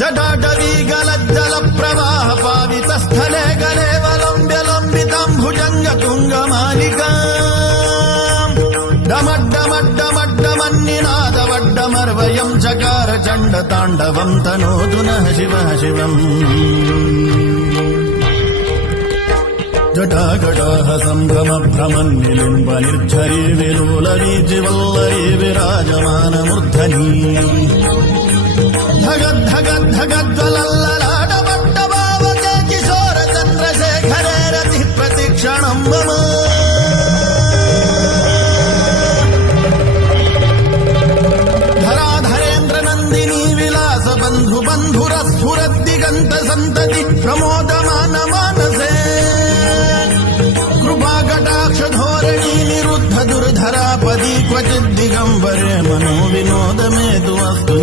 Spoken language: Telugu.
జటాటవీగలజ్జల ప్రవాహ పావిత స్థలే గలేవలంబ్య లంబితాంభుజంగ తుంగమాలికా డమడ్డమడ్డమడ్డమన్నినాదవడ్డమర్వయం చకార చండ తాండవం తనోతు నః శివః శివం జటాకటాహ సంభ్రమ భ్రమన్నిలింబ నిర్ఝరీ విలోలరీజివల్లరీ విరాజమానమూర్ధనీ ధగద్ధగద్ధగజ్వలల్లలాటమడ్డభావకే కిశోర చంద్రశేఖరే రతి ప్రతిక్షణం మమ ధరాధరేంద్ర నందినీ విలాస బంధు బంధురస్ఫురద్దిగంత సంతతి ప్రమోదమాన మానసే కృపాకటాక్షధోరణీ నిరుద్ధ దుర్ధరాపదీ క్వచిద్దిగంబరే మనో వినోదమేతు వస్తు